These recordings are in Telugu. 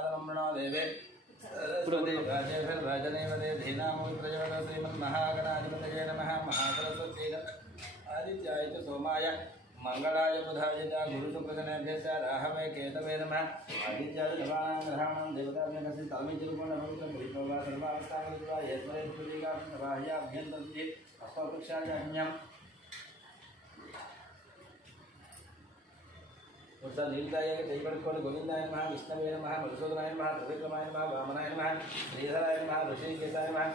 साधनं मृणो देवे सरस्वती धीनामो प्रजवद श्रीमन्महागणाधिपतये नमः। महासरस्वती आदित्याय च सोमाय मंगलाय बुधाय च गुरुशुक्रशनेभ्यश्च राहवे केतवे नमः। आदित्याय नवानां ग्रहाणां देवताभ्यः तामितिरुपणभवित्रभवित्वा सर्वावस्थाङ्गत्वा येस्वरे प्रतीकाभ्यन्तर्ये अस्मत्पक्षान्यम् लीलाय दैवड़कोल गोविंदाय नमः। विष्णवे नमः। मधुसूदनाय नमः। त्रिविक्रमाय नमः। वामनाय नमः। श्रीधराय नमः। ऋषिकेशाय नमः।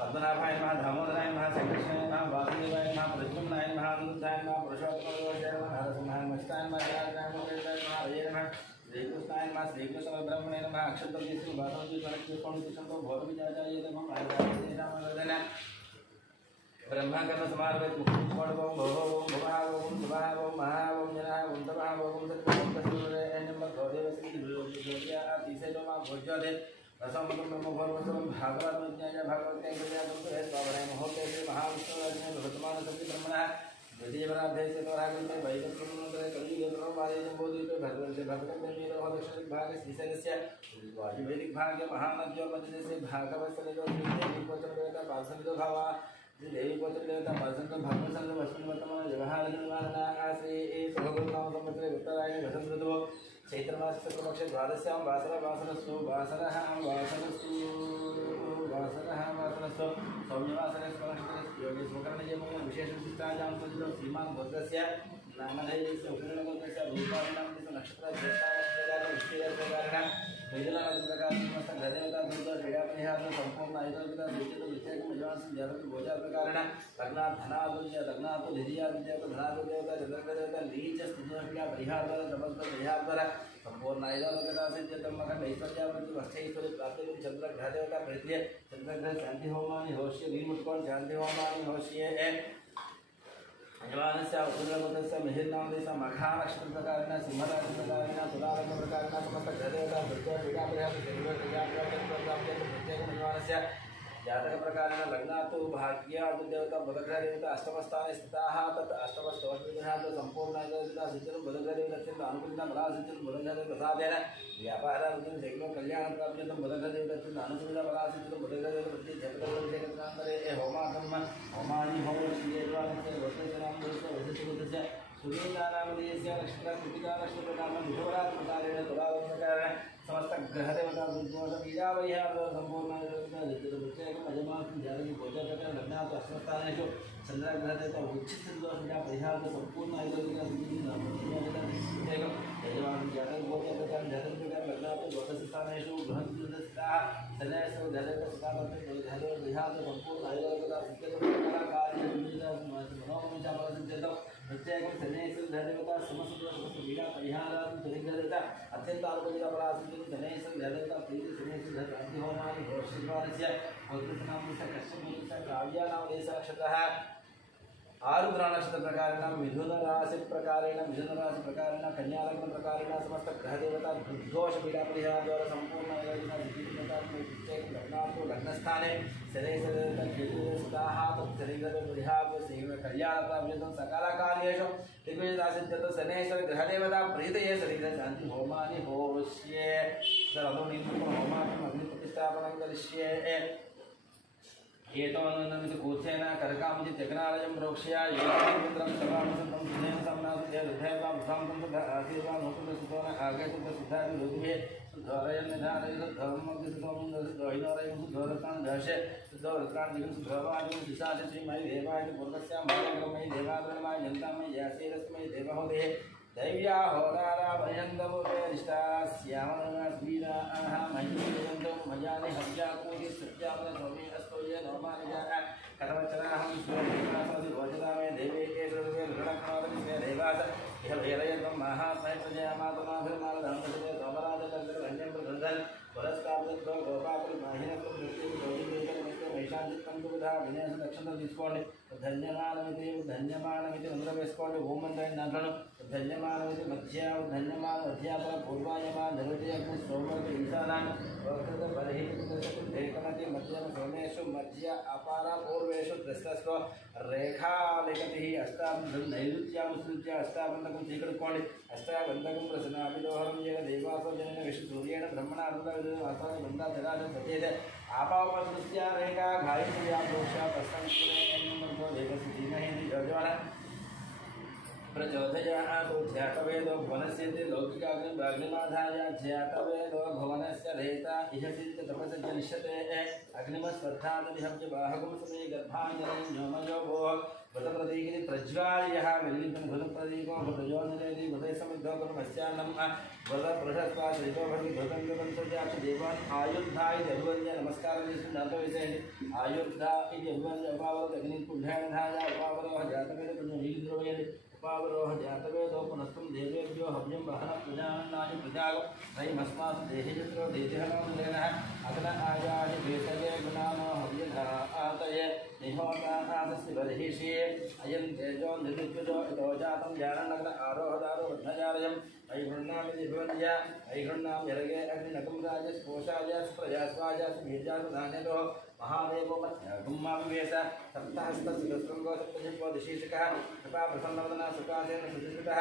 पद्मनाभाय नमः। दामोदराय नमः। संकर्षणाय नमः। वासुदेवाय नमः। प्रद्युम्नाय नमः। अनिरुद्धाय नमः। पुरुषोत्तमाय नमः। नरसिंहाय नमः। नमः। जयाय नमः। हरे नमः। श्रीकृष्णाय नमः। श्रीकृष्णब्रह्मणे नमः। अक्षतोऽस्मि वासवती कनकपुष्पणितिशन्तो भोरविचाचार्य नमः। आयुर्वेदनामर्दन ब्रह्मकर्म समार्पित मुकुटों भोगों भुवागों सुभागों महागों जनागों तमागों सत्यों कसूरे एनम गौरव श्री ज्योतिया तीसरे लोमा भोज्योदे रसमतम ब्रह्मभोरवसम भागवत विज्ञान भागवत के ज्ञान तुम तो है स्वावरे महोत्सव से महाविष्णु राज्य में वर्तमान सत्य ब्रह्मणा द्वितीय बराध्याय से तोरागल में वैदिक ब्रह्मोत्तर कलियुग ब्रह्म वाले जम्बोधि पे भगवान से भगवान में मेरा हो दक्षिण भाग श्रीशैलस्य वैदिक भाग महानद्यों मध्य से भागवत से जो देवी पोचन देवता पार्षद भावा देवी पोचन देवता पार्षद भगवान संग वस्तु वर्तमान व्यवहार निवारणा श्री सुभगुरुनाम संवत्सरे उत्तरायण वसंत ऋतु चैत्र मास शुक्लपक्ष द्वादश्यां वासरस्तु सौम्यवासरे योगी स्वकर्णजय विशेष विशिष्टायां श्रीमान् भद्रस्य नामधेयस्य उग्रगोत्रस्य रूपाणां नक्षत्र प्रकार क्रीडापरिहार संपूर्ण आयुर्वेद भोजा प्रकार लग्नाथ धनादेवता चंद्रदेवता नीच स्थितिक्रिया परिहार द्वारा नमस्कार परिहार द्वारा संपूर्ण आयुर्वेदा से ऐश्वर्यावृत्ति वक्षैश्वर्य प्राप्ति चंद्रग्रहदेवता प्रीतिय चंद्रग्रह शांति होमानि होश्य वीमुत्कोण शांति होमानि होश्य यजमानस्य उग्रगोत्रस्य मिहिरनामदेशः मखा नक्षत्र प्रकारेण सिंहराशि प्रकारेण तुलालग्न प्रकारेण समस्त ग्रहदेवता क्रीडापरिहार यजमानस्य जातक प्रकारेण लग्नात् भाग्यादेवता बुधग्रहदेवता अष्टमस्थाने स्थिताः तत् अष्टमस्तोषविघ्नात् संपूर्ण सिद्धिं बुधग्रहदेवता अत्यन्त अनुकूलिता बलासिद्धिं बुधग्रहदेव प्रसादेन व्यापारार्थं शीघ्रं कल्याणं प्राप्यर्थं बुधग्रहदेवता अत्यन्त अनुकूलिता बलासिद्धिं बुधग्रहदेवता प्रति जपतविषयकत्रान्तरे होमाकर्म होमानि होमश्रीयज्वालस्य वसन्तनामदेवस्य वसिष्ठबुद्धस्य सुगीतानामदेयस्य नक्षत्रकृतिका नक्षत्रप्रकारेण विषवरात्मकारेण तुलाप्रकारेण समस्त ग्रहदेवता बीजापरिहार संपूर्ण यजमान जातकी गोचर प्रकार लग्नात् अष्टमस्थानेषु चंद्रग्रहदेवता उच्चसिद्धोषा परिहार संपूर्ण यजमान जातक गोचर प्रकार लग्नात् द्वादशस्थानेषु बृहस्पतिस्थिताः शनैः ग्रहदेवता परिहार संपूर्ण आयुर्वेदा प्रत्येक शनैः ग्रहदेवता समस्त पीड़ा परिहार शनिग्रहदेवता अत्यंत अनुकूलिता बलासिद्धिं शनैः ग्रहदेवता प्रीति शनैः ग्रहक्रांति होमानि होश्यद्वारस्य गोत्रनामस्य कश्यपस्य काव्यानामदेशः नक्षत्रः आरुद्र नक्षत्र प्रकारेण मिथुन राशि प्रकारेण कन्या लग्न प्रकारेण समस्त ग्रहदेवता दुर्दोष पीड़ा परिहार द्वारा संपूर्ण लग्नात् लग्नस्थाने शनैः स्थिताः तत् शनिग्रह परिहार कल्याण प्राप्यर्थं सकलकार्येषु दिग्विजयसिद्ध्यर्थं शनैः ग्रहदेवता प्रीतये शनिग्रह शान्ति होमानि होष्ये होमार्थम् अग्निप्रतिष्ठापनं करिष्ये एतवन्नमिति कूर्चेन करकामजि त्यग्नालयं प्रोक्ष्य एकमित्रं सर्वामसन्तं सुधेन समनासुध्य हृदयवां भ्रान्तं आशीर्वां नोकुलसुतोन आगतुकसुधारि लोकिभे सुधोरयन् निधारयन् धर्ममग्निसुतोमिं सुधोहिनोरयं सुधोरतान् दशे सुधोरत्रान् सुधोवादिं दिशादि श्रीमयि देवाय पूर्वस्यां मयि देवादरणमाय जन्तामयि यासेरस्मै देवहोदेः दैव्या होदारा भयन्दवोपेरिष्टा श्यामनस्वीरा मय्यन्तो मयानि हव्याकूति सत्यामन स्वामी अस्तोये नोमानिजान कथवचनाहं स्वरूपासमति भोजनामे देवे केशवे ऋणक्नादमिस्मे देवास इह भेदयत्वं महात्मय प्रजयामातमाभिर्मानधर्मसुते सोमराजकर्तृभन्यं प्रगन्धन् पुरस्कार्यत्व गोपाकुलमाहिनत्व मृत्युं योगिवेदनमित्य मैशान्तित्वं दुविधा विनयस दक्षिणं తీసుకోండి ధన్యమానమితి నందన వేసుకోండి ఓం మంత్రాన్ని దాంట్లోను उद्धन्यमानमिति मध्या उद्धन्यमान मध्यापर पूर्वायमान धनुजयग्नि सोमर्ग ईशानान् वक्रत बर्हिकमति मध्यम सोमेषु मध्य अपारा पूर्वेषु दस्तस्व रेखालिखतिः अष्टाबन्धं नैऋत्यामुसृत्य अष्टाबन्धकं स्वीकृत्कोण्डि अष्टाबन्धकं प्रसन्नाभिदोहरं येन देवासो जनेन विष्णुसूर्येण ब्रह्मणा अरुणविदवासाय बन्धाचराज सचेत आपावपसृत्या रेखा घायित्र्याप्रोक्षा तस्संस्कृतेन देवस्य धीमहि योजमान प्रचोदयातो ध्यातवेदो भुवनस्य लौकिकाग्निमाधाय ध्यातवेदो भुवनस्य रेता इहसिद्ध तपसज्जनिष्यते अग्निमस्पर्धादिहव्य बाहगुं समे गर्भाञ्जनं व्योमयो भोः व्रतप्रतीकिनि प्रज्वाल्यः विलितं घृतप्रतीको भृतयोनिलेदि भृते समिद्धो कर्मस्यान्नम् व्रतप्रशस्ता श्रीतो भवति भृतङ्गपंसजाक्षि देवान् आयुद्धा इति अभिवन्द्य नमस्कारं ज्ञातो विषये आयुद्धा इति अभिवन्द्य उपावरत् अग्निकुण्डेन धाय उपावरोः जातवेद पुण्यनीलिद्रवयति उपावरोह जातवेदो पुनस्तं देवेभ्यो हव्यं वहनं प्रजानन्नाय प्रजागो नैमस्मात् देहिजत्रो देजहनोदयनः अग्न आयाहि वेतये गुणानो हव्यधातये निहोतानादस्य बर्हिषि अयं तेजो निर्विद्युतो इतो जातं जानन्नग्न आरोहदारो रत्नजालयम् ऐघृण्णामिति भवन्य ऐघृण्णां यरगे अग्निनकं राजस् कोशायास् प्रजास्वाजास् बीजास् धान्यतो महादेवो गुम्माविवेश सप्तहस्तस्रङ्गो सप्तजिह्वो दिशीर्षकः कृपा प्रसन्नवदना सुखासेन सुजिष्ठुतः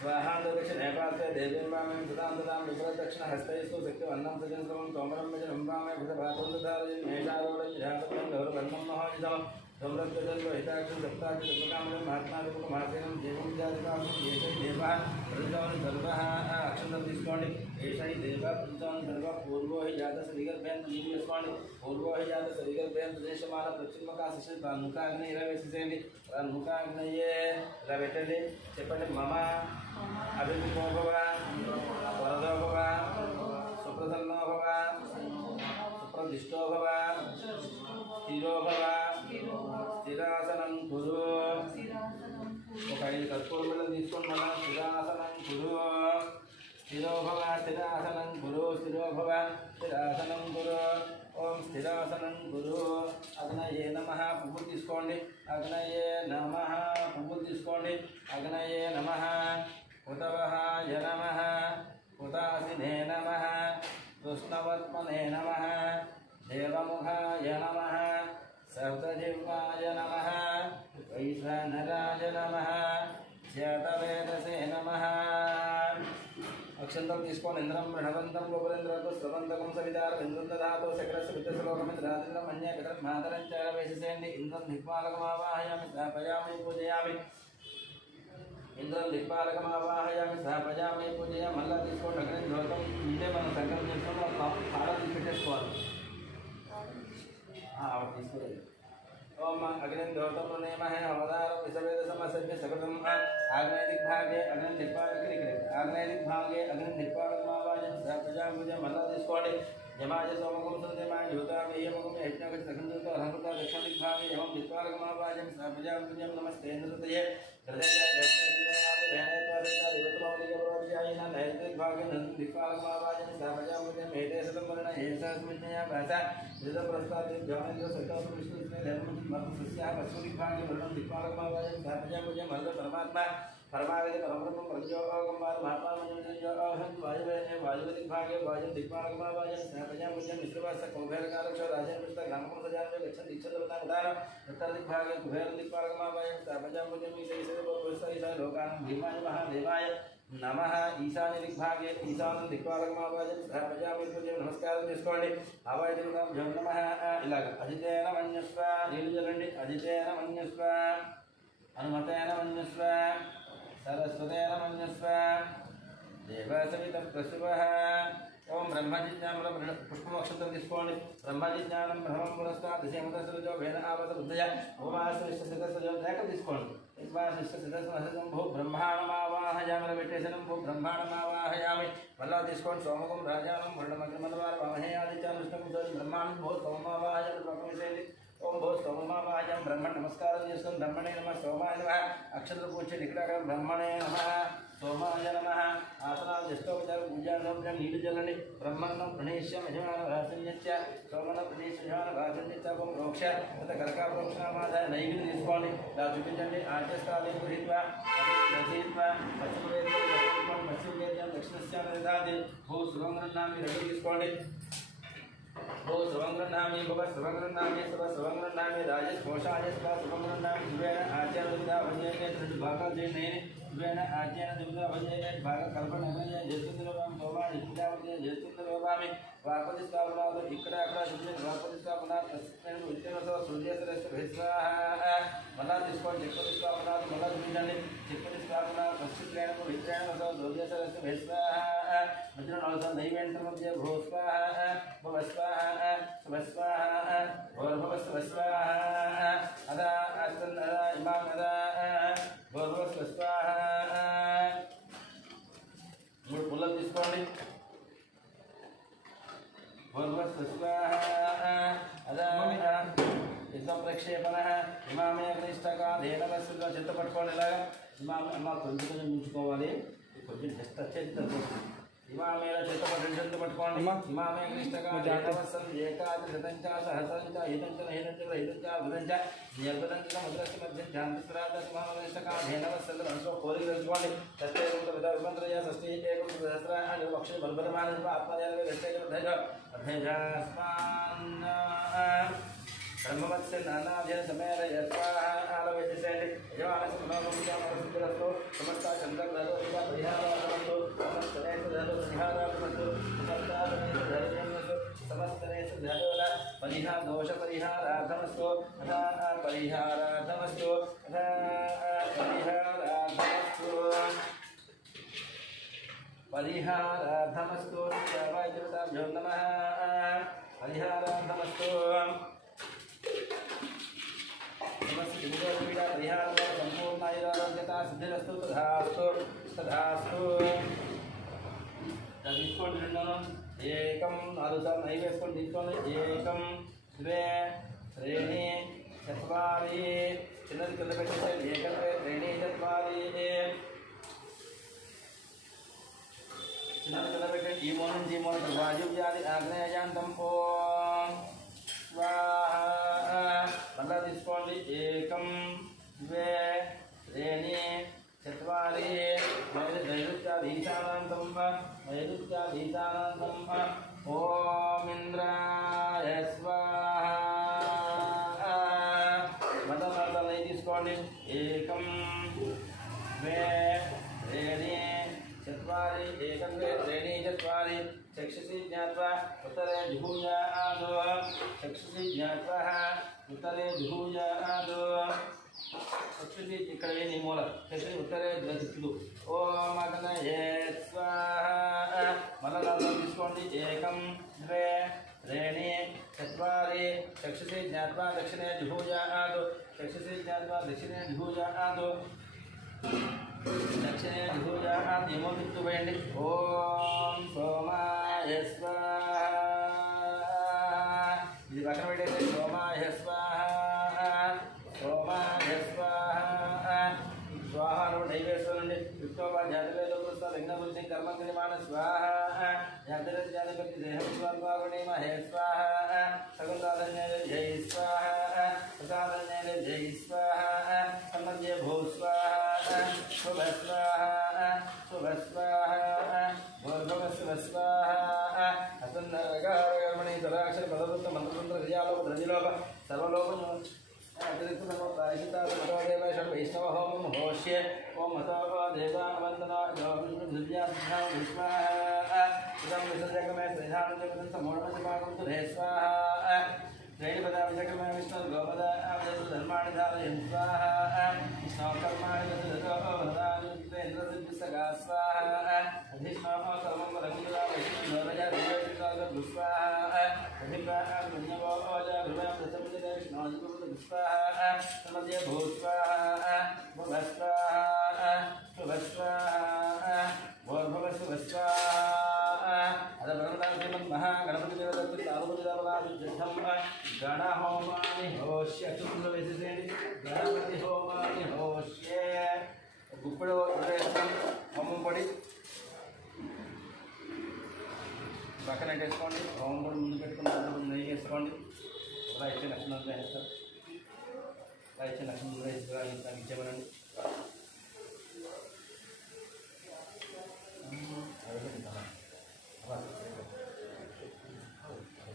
स्वाहान्ददक्षिणेपास्य देवीर्वामें सदां ददां विप्रदक्षिणहस्तैस्तु शक्तिवन्नं सजनसमं तोमरं भजनं वामे भुजभातं दधारयन् मेषारोढं ध्यातपदं गौरवर्णं महाजितम् सम्रद्वजन्वहिताक्षं सप्ताक्षि सर्वकामलं महात्मादिपुकमासेनं देवं जातिकामं एषै देवः वृन्दावन सर्वः अक्षतं తీసుకోండి ఏషై దేవ వృందావన సర్వ పూర్వో హి జాత సరిగర్భేన్ నీవు తీసుకోండి పూర్వో హి జాత సరిగర్భేన్ ప్రదేశమాన పశ్చిమకాశ ముఖాగ్ని ఇలా వేసేసేయండి ముఖాగ్నయే ఇలా పెట్టండి చెప్పండి మమ అభిముఖోభవ వరదోభవ సుప్రసన్నోభవ సుప్రదిష్టోభవ స్థిరోభవ స్థిరాసనం కురు ఒక 5 కర్పూరం బిళ్ళలు తీసుకొని మళ్ళా స్థిరాసనం కురు స్థిరోభవ స్థిరాసనం కురు స్థిరోభవ స్థిరాసనం కురు ఓం స్థిరాసనం కురు అగ్నయే నమః పువ్వులు తీసుకోండి అగ్నయే నమః పువ్వులు తీసుకోండి అగ్నయే నమః హుతవహాయ నమః హుతాసినే నమః కృష్ణవర్త్మనే నమః దేవముఖాయ నమః సప్తజిహ్వాయ నమః వైశ్వానరాయ నమః జాతవేదసే నమః అక్షంతం తీసుకొని ఇంద్రం ప్రణవంతం గోపురేంద్రతో స్రవంతకం సవితారం ఇంద్రం దధాతో శకరస్య విద్యశ్లోకమింద్రాదింద్రం అన్యకటమాతరం చార వేసేసేయండి ఇంద్రం దిక్పాలకమావాహయామి స్థాపయామి పూజయామి ఇంద్రం దిక్పాలకమావాహయామి స్థాపయామి పూజయామి మళ్ళా తీసుకోండి అగ్ని జ్యోతం ఉంటే మనం సంకల్పం చేసుకొని తాళం తీసి పెట్టేసుకోవాలి తీసుకోలేదు ओम अग्निं द्योतं नेमहे अवतारं विषवेद समसभ्य सकटं आग्नेयदिग्भागे अग्निदिक्पालके आग्नेयदिग्भागे अग्निदिक्पालकमावाजं प्रजापूजं मल्ला తీసుకోండి यमाय सोमकं सुदेमाय यूतामेयमकं यज्ञकं सखंदुतो अहंकृता दक्षिणदिग्भागे यमं दिक्पालकमावाजं प्रजापूजं नमस्ते नृतये हृदये दक्षिणदिग्भागे देवतमौलिकप्रवर्त्यायिन नैऋत्यदिग्भागे दिक्पालकमावाजं प्रजापूजं एते सतं वर्ण एषस्मिन्नया भाषा हृदयप्रस्ताद्य ज्ञानेन्द्र सत्ताव विष्णु धर्म मत्स्याः पश्चिमदिग्भागे वर्णं दिक्पालकमावाजं प्रजापूजं मल्ल परमात्मा परमावेद परब्रह्म प्रज्योगं महात्मा मंजोहं वायुदिग्भागे वायुं दिक्पालकमावाजं प्रजापूजं मिश्रवास कुबेरकारक्ष राजन विष्णु ग्रामं सजाते गच्छन् दीक्षितवतां उदार उत्तरदिग्भागे कुबेरदिक्पालकमावाजं प्रजापूजं ईशैः लोकानां भीमाय महादेवाय नमः ईशान्यदिग्भागे ईशानं दिक्पालकमावाजं प्रजापूजं नमस्कारं చేసుకోండి ఆవాయదిగ్భాగం జం నమః ఇలాగ అజితేన మన్యస్వ నీళ్ళు చల్లండి అజితేన మన్యస్వ హనుమతేన మన్యస్వ सरस्वतेन मन्यस्व देवसवितप्रसुवः ओम ब्रह्मजिज्ञानं पुष्पमक्षतं తీసుకోండి ब्रह्मजिज्ञानं ब्रह्मं पुरस्तात् दिशेमतसुजो वेन आवत बुद्धय ओमाश्रेष्ठसिद्धसुजो लेख తీసుకోండి इस्वाश्रेष्ठसिद्धसुजं भो ब्रह्माणमावाहयामि मेडिटेशनं भो ब्रह्माणमावाहयामि मल्ला తీసుకోండి सोमकं राजानं वर्णमग्रमलवार वामहे आदित्यानुष्णं ब्रह्माणं भो सोममावाहयामि ब्रह्मविषये ఓం భో సోమమావాయం బ్రహ్మ నమస్కారం చేసుకుని బ్రహ్మణే నమ సోమాయ నమ అక్షర పూజ ఇక్కడ బ్రహ్మణే నమ సోమాయ నమ ఆసనాలు చేసుకోవచ్చారు పూజాలోపం నీళ్లు చల్లండి బ్రహ్మణం ప్రణేశ్య యజమాన భాషణ్యత్య సోమన ప్రణేశ్య యజమాన భాషణ్యత్య ఓం ప్రోక్ష అంత కరకా ప్రోక్షణమాదాయ నైవేద్యం తీసుకోండి ఇలా చూపించండి ఆచస్తాలు గృహీత్వా రచయిత్వా పశ్చిమ దక్షిణస్యాది భూ సురంగనామి రెడీ తీసుకోండి भो सुवंग्रनामी भव सुवंग्रनामी सव सुवंग्रनामी राजेश घोषाय स्व सुवंग्रनामी जुवेन आचार्य दुविधा भजने त्रिदु भागा जने जुवेन आचार्य दुविधा भजने भागा कल्पन भजने जयतुंद्रवाम सोमा नित्यावते जयतुंद्रवामी वापति स्थापनाद इकड़ अकड़ जुवेन वापति स्थापनाद तस्मेन विद्यवतो सूर्यसरस्य भेस्वाहा मला తీసుకోండి చిక్కటి స్థాపనాద मला చూడండి చిక్కటి స్థాపనాద పశ్చిత్రేణ విద్రేణతో सूर्यसरस्य भेस्వాहा వజ్ర నౌస నైవేంద్ర మధ్య భోస్వాహా భవస్వాహా భవస్వాహా భవస్వాహా అదా అస్తన్ అదా ఇమాం అదా భవస్వాహా మూడు పుల్లలు తీసుకోండి భవస్వాహా అదా యుద్ధం ప్రక్షేపణ ఇమామే అగ్నిష్టగా దేనవస్సుగా చెత్త పట్టుకోండి ఇలాగా ఇమామే అమ్మ కొంచెం కొంచెం ఉంచుకోవాలి కొంచెం జస్ట్ వచ్చేది ఇమామేల చేత పట్టుకోండి ఇమామే అగ్నిష్టగా దేనవస్సం ఏకాది శతంచ సహస్రంచ ఐదంచ నైదంచ ఐదంచ వృదంచ నిర్వదంచ ముద్రస్య మధ్యం శాంతిశ్రాద ఇమామేష్టగా దేనవస్సలు మనసులో కోరిక తెలుసుకోండి సత్యేకం విధ విమంత్రయ షష్ఠీ ఏకం సహస్రాన్ని వక్ష బలబలమాన ఆత్మదేవ వ్యక్తేజ అభ్యజాస్మాన్ ब्रह्मवत्स्य नानाध्ययन समय आलवेशेषेण यजमानस्य मनोमुख्यामरसिद्धिरस्तु समस्ता चन्द्रग्रहदोषा परिहारार्थमस्तु समस्तनेषु परिहारार्थमस्तु समस्तनेषु धरोला परिहारदोष परिहारार्थमस्तु परिहारार्थमस्तु परिहारार्थमस्तु नित्यावायुताभ्यो नमः परिहारार्थमस्तु समस्त परिहार संपूर्ण आयुरारोग्यता सिद्धिरस्तु तथास्तु तथास्तु एकं नालुसार नैवेस्कोंडि एकं द्वे त्रीणि चत्वारि चिन्नदि किंद पेट्टेसंడి एकं द्वे त्रीणि चत्वारि चिन्नदि किंद पेट्टेंడి ఈ మూల నుంచి ఈ మూల వాయువ్యాది ఆగ్నేయాయాంతం ఓం స్వాహా మళ్ళా తీసుకోండి ఏకం ద్వే త్రీణి చత్వారి నైరుత్యాధీశానంతం నైరుత్యాధీశానంతం ఓం ఇంద్రాయ స్వాహా మళ్ళా మళ్ళీ తీసుకోండి ఏకం ద్వే త్రీణి चत्वारि एकं द्वे त्रीणि चत्वारि चक्षुषि ज्ञात्वा उत्तरे जुहूयादो चक्षुषि ज्ञात्वा उत्तरे जुहूयादो चक्षुषि इक्कडे नी मूल चक्षुषि उत्तरे दिक्कुदु ओम अग्नये स्वाहा मललालो तीसुकोंडि एकं द्वे त्रीणि चत्वारि चक्षुषि ज्ञात्वा दक्षिणे जुहूयादो चक्षुषि ज्ञात्वा दक्षिणे जुहूयादो दक्षिणे जुहूयादि मोदित्तु वेंडि ओम सोमाय स्वाहा ఇది పక్కన పెట్టేసి సోమాయ స్వాహ సోమాయ స్వాహ స్వాహను నైవేశ్వరుండి విష్ణువా జాతవేదో కృష్ణ లింగబుద్ధి కర్మక్రియమాణ స్వాహ జాతవేద జాతపతి దేహం స్వర్గారుణి మహే స్వాహ సగుణాధన్య జై స్వాహ ప్రసాదన్య జై స్వాహ సన్మధ్య భూ స్వాహ శుభ స్వాహ శుభ స్వాహ భోర్భవ శుభ స్వాహ అసన్నరగారమణి తరాక్షర పదవృత్త మంత్రతంత్ర క్రియాలోప ద్రజిలోప సర్వలోప अतिरिक्त नमो प्रायश्चित्ता देव षड वैष्णव होम होष्ये ओम मतो देवा वंदना विष्णु ध्यान विश्वाहा इदं विसर्जकमे श्रीधानजगतं समोणमजपाकं तुरे स्वाहा त्रैपदा विजकमे विष्णु गोपदा आवदतु धर्माणि धारयन् स्वाहा विष्णु कर्माणि ददतो वरदायुक्तेन्द्रसिद्धिसगा स्वाहा अधिष्ठाः सर्वं वरमिदा विष्णु नरजा देवैकाग स्वाहा अधिपाः पुण्यवो ओजा भृवं प्रसमिते विष्णु स्वाहा नमः भू स्वाहा भव स्वाहा शुभ स्वाहा भव शुभ स्वाहा अद ब्रह्मदान श्रीमन् महागणपति देवदत्त तालुपति देवलादि जद्धम గణ హోమాని హోష్య చుట్టూ వేసేసేయండి. గణపతి హోమాని హోష్యే గుప్పెడు వేసుకోండి. హోమం పొడి పక్కన వేసుకోండి. హోమం పొడి ముందు పెట్టుకుని నెయ్యి వేసుకోండి. అలా ఇచ్చే లక్షణం వేస్తారు. అలా ఇచ్చే లక్షణం వేసుకోవాలి. ఇచ్చేమనండి.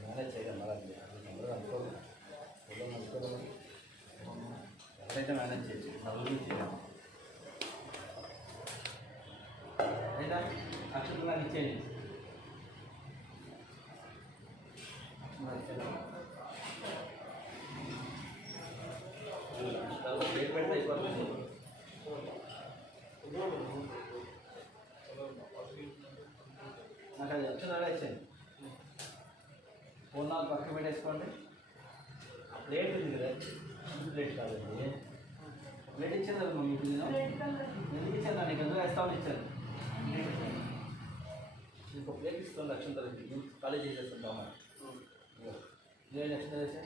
మేనేజ్ చేయడం అందరూ అనుకోదు. ఎవరైతే మేనేజ్ చేయొచ్చు, నలుగురు చేయాలి. అయితే అక్షరంగా ఇచ్చేయండి. డేట్ పెడితే అయిపోతుంది. నాకు అది అక్షరాలు ఇచ్చేయండి. ఫోన్ నాకు పక్కన పెట్టేసుకోండి. ప్లేట్ ఉంది కదా, ప్లేట్ కాదండి. ప్లేట్ ఇచ్చాను కదా మీకు. ఎందుకు ఇచ్చాను? నీకు ఎందుకు వేస్తామని ఇచ్చాను. ఇంకో ప్లేట్ ఇస్తాను. లక్షణ తరగతి కాలేజ్ చేసేస్తాను. బాగా ఇదే లక్షణ చేసా.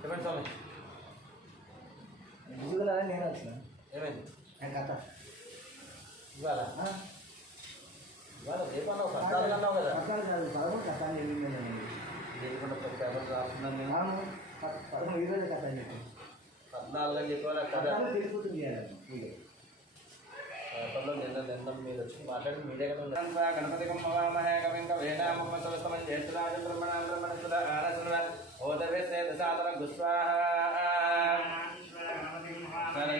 చెప్పండి స్వామి. విజువల్ నేను వచ్చిన ఏమైంది? కథ ఇవాళ ఇవాళ రేపు అన్నావు, 14 అన్నావు కదా. కథ లేకుండా పేపర్ రాస్తున్నాను నేను. 13 కథ అని చెప్పి 14 అని చెప్పి కదా తెలిసిపోతుంది. పేపర్లో నిన్న మీరు వచ్చి మాట్లాడి మీరే కదా. గణపతి మహామహే కవింక వేణామ సమస్తమని జ్యేష్ఠరాజ బ్రహ్మణ బ్రహ్మణ ఆనసుర ఓదవే సాదర గుస్వాహ. ఒకసారి గణపతి మహామహే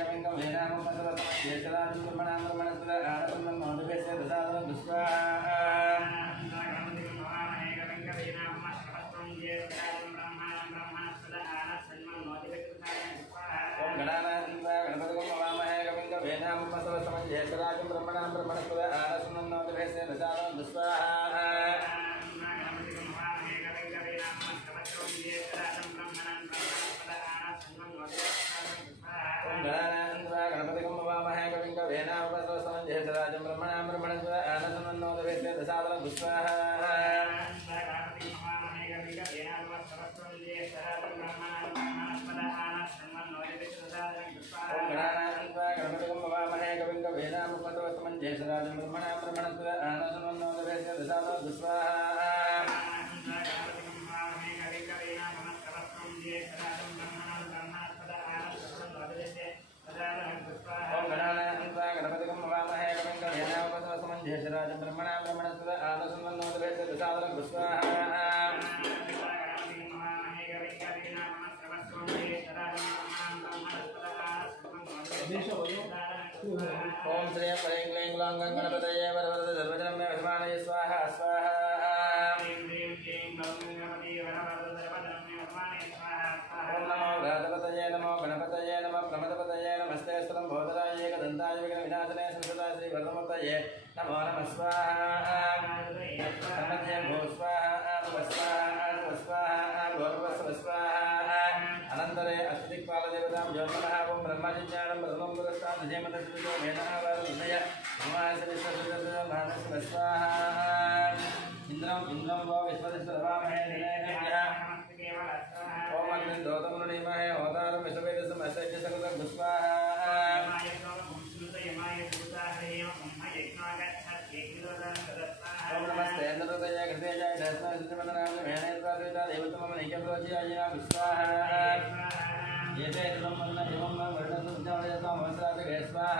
కవింక వేణామ సమస్తమని జ్యేష్ఠరాజ బ్రహ్మణ బ్రహ్మణ ఆనసుర ఓదవే సాదర గుస్వాహ. జ్యేష్ఠరాజం బ్రహ్మణాం బ్రహ్మణస్పద ఆనసున్నోదవేసే రసాదం దుస్వాహ. గణపతి వామహే కవింక వేణామపసవస్తమం జ్యేష్ఠరాజం బ్రహ్మణాం బ్రహ్మణస్పద ఆనసున్నోదవేసే రసాదం దుస్వాహ. గణపతి వామహే కవింక వేణామపసవస్తమం జ్యేష్ఠరాజం బ్రహ్మణాం బ్రహ్మణస్పద ఆనసున్నోదవేసే రసాదం దుస్వాహ. గణపతి వామహే కవింక వేణామపసవస్తమం జ్యేష్ఠరాజం బ్రహ్మణాం బ్రహ్మణస్పద ఆనసున్నోదవేసే రసాదం దుస్వాహ. ఓం శ్రీ హ్రీం క్లీం గ్లాం గణపతయే వరవరద సర్వజనం మే విస్మానయ స్వాహ స్వాహ. ఓం నమో గణపతయే నమో గణపతయే నమో ప్రమదపతయే నమస్తే స్థలం భోదరాయ ఏకదంతాయ విఘ్న వినాశనే సంసదాయ శ్రీ వరదమూర్తయే నమో నమః స్వాహ. నమస్తే భూ స్వాహ స్వాహ స్వాహ భోర్వస్వ స్వాహ. అనంతరే అష్టదిక్పాలదేవతాం జ్యోతిర్మః ఓం బ్రహ్మజ్ఞానం ప్రథమం పురస్తాద్ ధీమతస్మితో మేనః మానస స్వాహ. ఇంద్రం ఇంద్రం వో విశ్వదశ్వరవామహే నిలయనః. ఓం అగ్నిం దోతం నీమహే హోతారం విశ్వవేదసం అసైత్య సకృతం గుస్వాహ. ఓం నమస్తే నృతయ కృతేజాయ దర్శన సిద్ధిమందనాయ మేనేత్రాదిత దేవతమమ నైక్యప్రోచియాయ గుస్వాహ. ఏతే సంపన్న ఏవం వర్ణంతు విద్యావయతాం వస్త్రాదిగే స్వాహ.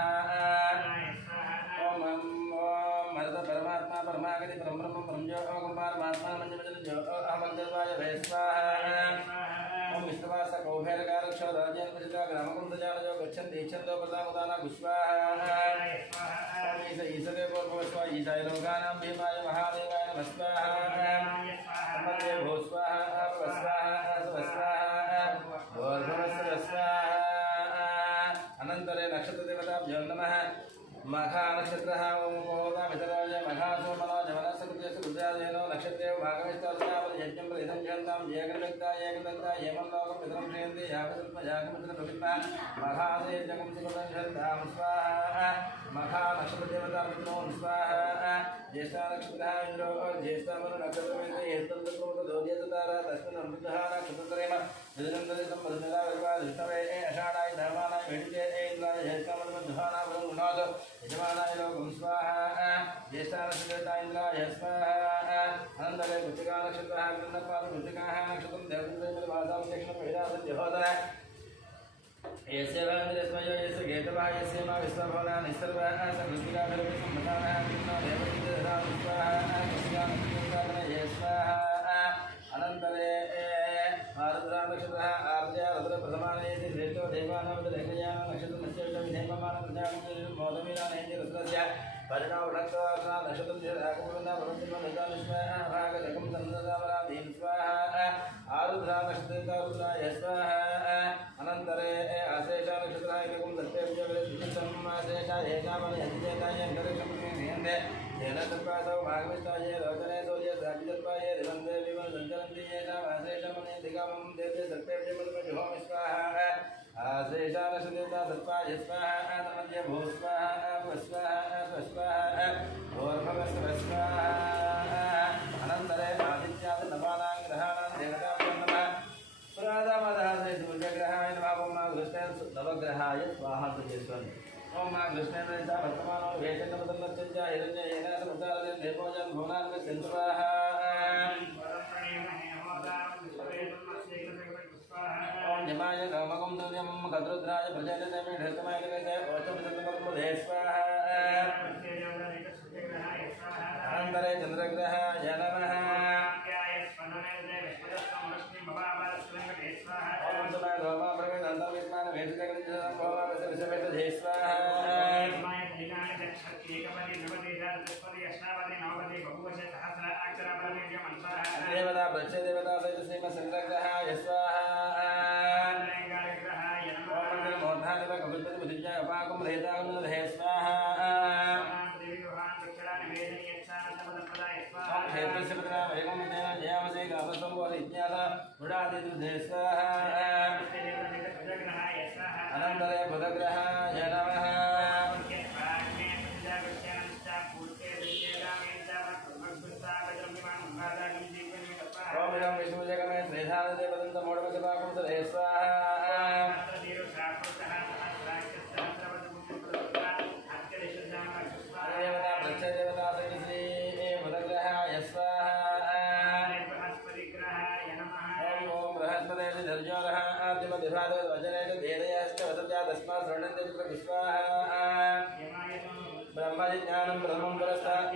ఓం ఓం మరద పరమాత్మా పరమాగతి పరబ్రహ్మం బ్రహ్మజ్యోగం పరమాత్మా మంజమజన జ్యో అహమంజర్వాయ వే స్వాహ. ఓం విష్ణువాస కౌభేరకారక్ష రాజ్యం ప్రసిద్ధ గ్రామకుందజానజో గచ్చంతి ఛందో ప్రదాముదాన గుస్వాహ. ఓం ఈశ ఈశదే పూర్వస్వ ఈశాయ లోకానాం భీమాయ మహాదేవాయ నమః స్వాహ. సంపదే భూ స్వాహ స్వాహ స్వాహ భూర్భువస్వ స్వాహ. అనంతరే నక్షత్రదేవతాభ్యో నమః. మఘా నక్షత్ర ఓం పోదా మితరాజ మఘాసో మనోజ మనస్సకృత్యస్సు రుద్రాజేనో నక్షత్రే భాగమిస్తాయ जयन्तां जयगणदत्ता जयगणदत्ता यमलोकं पितरं श्रेयन्ति यागदत्मजागमचन प्रवित्ता महादेवजगं सुगतं शरदां स्वाहा मखा नक्षत्रदेवता मित्रो स्वाहा ज्येष्ठा नक्षत्रः इन्द्रो ज्येष्ठामनु नक्षत्रमेते हेतुन्दप्रोतदोर्यततारा तस्मिन् अमृतः नक्षत्ररेम विदनन्दरितं मधुमेधा विर्वा दृष्टवे अषाढाय धर्माणाय भेटिते इंद्राय ज्येष्ठामनुमध्वाना वरुणाद यजमानाय लोकं स्वाहा ज्येष्ठा नक्षत्रदेवता इंद्राय स्वाहा अनन्तरे कृत्तिका नक्षत्रः कृन्नपाद कृत्तिकाः नक्षत्रं देवदत्तवासां दक्षिणपेदासद्यहोदर यस्य भान्द्रस्मयो यस्य गेतवः यस्य मा विश्वभवना निस्सर्वः सकृतिकाभिरविसम्मतानः कृष्णो देवचित्तधा स्वाहा कृष्णानक्षत्रकादनये स्वाहा अनन्तरे आरुद्रा नक्षत्रः आर्द्या रुद्रप्रथमानयति श्रेष्ठो देवानां नक्षत्रमस्य विधेयमानं मोदमीनानयति रुद्रस्य परिणामणत्वार्था नक्षत्रं जराकुमुना भवन्तिमनुदानस्वाः भागजकं सन्ददावराधीं स्वाहा आरुद्रा नक्षत्रं रुद्राय स्वाहा अनन्तरे अशेषा नक्षत्राय एकं दत्तेभ्यः अशेषा एकामनयतिजेताय अन्तरिक्षमन्यन्ते तेन तत्पासौ भागमिष्टाय रोचने सूर्य साक्षितत्वाय दिवन्ते विमल सञ्चरन्ति येषाम् अशेषमनयतिकामं देते दत्तेभ्यः स्वाहा अशेषा नक्षत्रदेवता तत्पाय स्वाहा नमद्य भू स्वाहा स्वाहा स्वाहा भोर्भवस्व स्वाहा अनन्तरे आदित्यादि नवानां ग्रहाणां देवताभ्यो नमः पुरादामदासे सूर्यग्रहाय नमः ओम नवग्रहाय स्वाहा तुजेस्वन् ओम कृष्णेन च वर्तमानो वेषणपदन्नच्च हिरण्येन समुदारे निर्भोजन भुवनान् स्वाहा ओम यमाय कामकं सूर्यं खद्रुद्राय प्रजायते मेढस्तमाय जगते ओचमसन्दकर्मुदे स्वाहा अनन्तरे चन्द्रग्रहाय नमः ओम समाय धोमा प्रवेद अन्तर्विस्मान वेदजगन्निधं भवावस्य विषवेदधे स्वाहा देवता प्रत्यदेवता सहित श्रीमत् चन्द्रग्रहाय स्वाहा अपाकं रेतागं दहे स्वाहा क्षेत्रस्य पदनाम एकं तेन जयामसे गावसंवरिज्ञात मृडादिदुधे स्वाहा अनन्तरे बुधग्रहाय नमः ओम इदं विष्णुजगमे श्रीधानदे पदन्तमोडमसपाकं दहे स्वाहा देवता प्रत्यदेवता सहित श्री बुधग्रहाय स्वाहा ओम बृहस्पते धर्जोरः आदिमदिभादो वचनेन देदयश्च वसत्या तस्मात् श्रवणन्ते स्वाहा ब्रह्मजिज्ञानं प्रथमं पुरस्तात्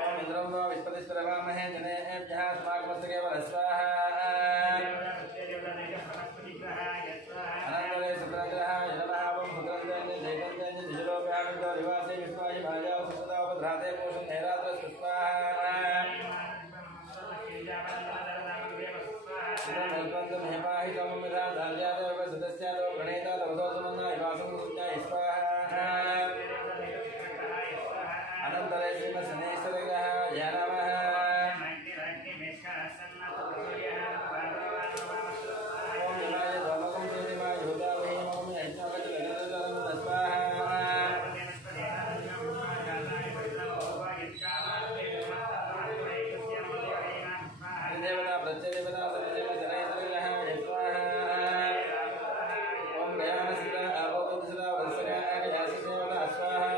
ओम इंद्रं वा विस्पतिस्प्रभामहे जनेभ्यः अस्माकमस्तके वरस्वाहा अनन्तरे शुक्रग्रहाय नमः ओम शुक्रन्तेन जैकन्तेन दिशलोभ्यामितो निवासे विश्वाहि भाजाव सुसदा उपध्राते पोषं नैरात्र स्वाहा इदं हेमाहि सममिधा धार्यादेव सदस्यादो प्रणेता तवसो सुमन्ना विवासं सुज्ञाय स्वाहा अनन्तरे श्रीमत्शनैश्वरग्रहाय नमः ओम हिमाय धोमकं ज्योतिमाय भूतावहि ओम यज्ञावचलगदधरं स्वाहा देवता प्रत्यदेवता सत्यशनैश्वरग्रहाय स्वाहा ओम गयानस्थिता अवोपदिसदा वत्सगाय यासिसेवता स्वाहा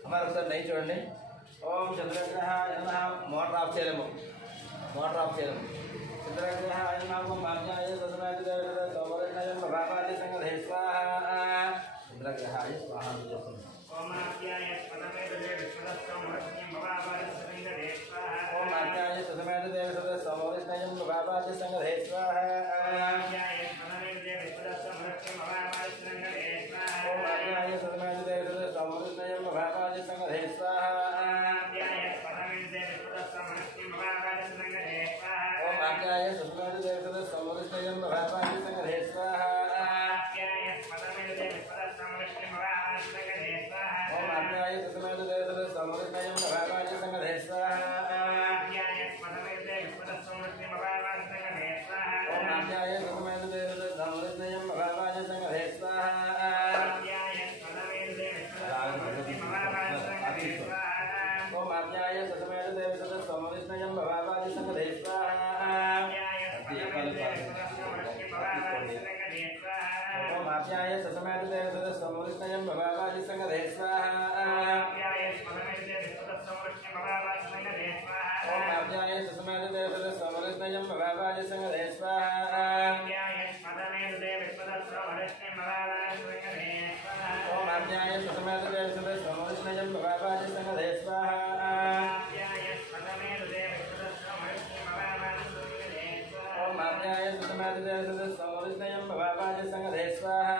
हमारे सर नहीं చూడండి ఓం చంద్రగ్రహాయ నమః మోటార్ ఆఫ్ చేయలేము చంద్రగ్రహాయ నమః మాజ్ఞాయ సదనాయ సౌవర్ణయ భగవాది సంగధే స్వాహా చంద్రగ్రహాయ స్వాహా ఓం ఆజ్ఞాయ పదమేదే విశ్వదస్సమరస్యం భగవాది సంగధే స్వాహా ఓం ఆజ్ఞాయ సదమేదే సౌవర్ణయ భగవాది సంగధే స్వాహా ఆజ్ఞాయ పదమేదే విశ్వదస్సమరస్యం భగవాది సంగధే స్వాహా ఓం ఆజ్ఞాయ సదమేదే సౌవర్ణయ భగవాది సంగధే స్వాహా ఆజ్ఞాయ పదమేదే విశ్వదస్సమరస్యం భగవాది సంగధే స్వాహా ఓం ఆజ్ఞాయ సదమేదే సౌవర్ణయ భగవాది సంగధే స్వాహా ఆజ్ఞాయ పదమేదే విశ్వదస్సమరస్యం భగవాది సంగధే స్వాహా ఓం ఆజ్ఞాయ సదమేదే సౌవర్ణయ భగవాది సంగధే స్వాహా ఆజ్ఞాయ పదమేదే విశ్వదస్సమరస్యం భగవాది సంగధే స్వాహా ఓం ఆజ్ఞాయ సదమేదే సౌవర్ణయ భగవాది సంగధే స్వాహా ఆజ్ఞాయ పదమేదే విశ్వదస్సమరస్యం భగవాది సంగధే స్వాహా ఓం ఆజ్ఞాయ సదమేదే సౌవర్ణయ భగవాది సంగధే స్వాహా ఆజ్ఞాయ పదమేదే విశ్వదస్సమరస్యం భగవాది సంగధే స్వాహా ఓం ఆజ్ఞాయ సదమేదే సౌవర్ణయ భగవాది సంగధే స్వాహా ఆజ్ఞాయ పదమేదే విశ్వదస్సమరస్యం భగవాది సంగధే స్వాహా ఓం ఆజ్ఞాయ సదమేదే సౌవర్ణయ భగవాది సంగధే స్వాహా ఆజ్ఞాయ పదమేదే విశ్వదస్సమరస్యం భగవాది సంగధే స్వాహా ఓం ఆజ్ఞాయ సదమేదే సౌవర్ణయ భగవాది సంగధే స్వాహా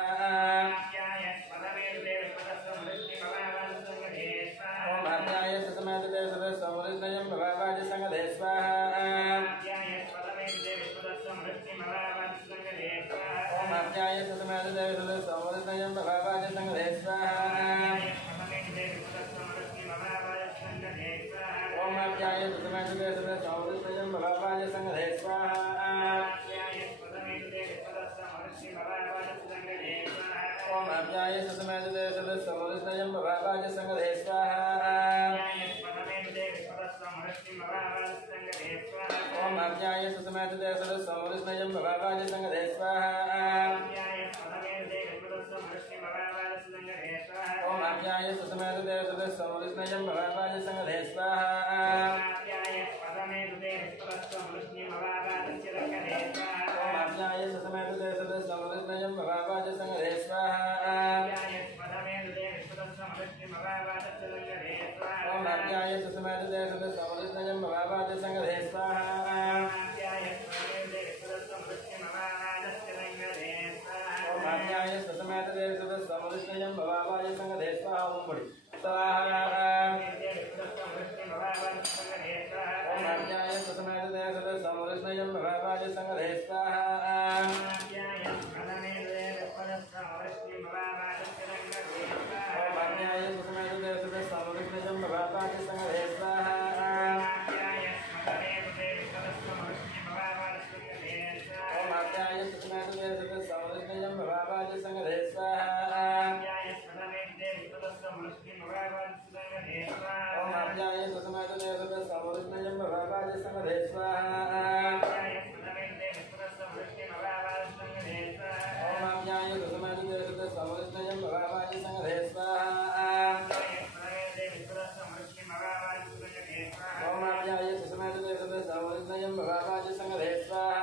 ఆజ్ఞాయ పదమేదే విశ్వదస్సమరస్యం భగవాది సంగధే స్వాహా ఓం ఆజ్ఞాయ సదమేదే సౌవర్ణయ భగవాది సంగధే స్వాహా ఆజ్ఞాయ పదమేదే విశ్వదస్సమరస్యం భగవాది సంగధే స్వాహా ఓం ఆజ్ఞాయ సదమేదే సౌవర్ణయ భగవాది సంగధే స్వాహా ఆజ్ఞాయ పదమేదే విశ్వదస్సమరస్యం భగవాది సంగధే స్వాహా ఓం ఆజ్ఞాయ సదమేదే సౌవర్ణయ భగవాది సంగధే స్వాహా ఆజ్ఞాయ పదమేదే విశ్వదస్సమరస్యం భగవాది సంగధే స్వాహా ఓం ఆజ్ఞాయ సదమేదే సౌవర్ణయ భగవాది సంగధే స్వాహా ఆజ్ఞాయ పదమేదే విశ్వదస్సమరస్యం భగవాది సంగధే స్వాహా ఓం ఆజ్ఞాయ సదమేదే సౌవర్ణయ భగవాది సంగధే స్వాహా ఆజ్ఞాయ పదమేదే విశ్వదస్సమరస్యం భగవాది సంగధే స్వాహా ఓం ఆజ్ఞాయ సదమేదే సౌవర్ణయ భగవాది సంగధే స్వాహా ఆజ్ఞాయ పదమేదే విశ్వదస్సమరస్యం భగవాది సంగధే స్వాహా ఓం ఆజ్ఞాయ సదమేదే సౌవర్ణయ భగవాది సంగధే స్వాహా ఆజ్ఞాయ పదమేదే విశ్వదస్సమరస్యం భగవాది సంగధే స్వాహా ఓం ఆజ్ఞాయ సదమేదే సౌవర్ణయ భగవాది సంగధే స్వాహా ఆజ్ఞాయ పదమేదే విశ్వదస్సమరస్యం భగవాది సంగధే స్వాహా ఓం ఆజ్ఞాయ సదమేదే సౌవర్ణయ భగవాది సంగధే స్వాహా ఆజ్ఞాయ పదమేదే విశ్వదస్సమరస్యం భగవాది సంగధే స్వాహా ఓం ఆజ్ఞాయ సదమేదే సౌవర్ణయ భగవాది సంగధే స్వాహా ఓంపడి స్వాహా ఓం ఆజ్ఞాయ సదమేదే సౌవర్ణయ భగవాది సంగధే స్వాహా ఆజ్ఞాయ పదమేదే విశ్వదస్సమరస్యం భగవాది సంగధే స్వాహా ఓం ఆజ్ఞాయ సదమేదే సౌవర్ణయ భగవాది సంగధే స్వాహా ఆజ్ఞాయ పదమేదే విశ్వదస్సమరస్యం భగవాది సంగధే స్వాహా ఓం ఆజ్ఞాయ సదమేదే సౌవర్ణయ భగవాది సంగధే స్వాహా ఆజ్ఞాయ పదమేదే విశ్వదస్సమరస్యం భగవాది సంగధే స్వాహా ఓం ఆజ్ఞాయ సదమేదే సౌవర్ణయ భగవాది సంగధే స్వాహా ఆజ్ఞాయ పదమేదే విశ్వదస్సమరస్యం భగవాది సంగధే స్వాహా ఓం ఆజ్ఞాయ సదమేదే సౌవర్ణయ భగవాది సంగధే స్వాహా ఆజ్ఞాయ పదమేదే విశ్వదస్సమరస్యం భగవాది సంగధే స్వాహా ఓం ఆజ్ఞాయ సదమేదే సౌవర్ణయ భగవాది సంగధే స్వాహా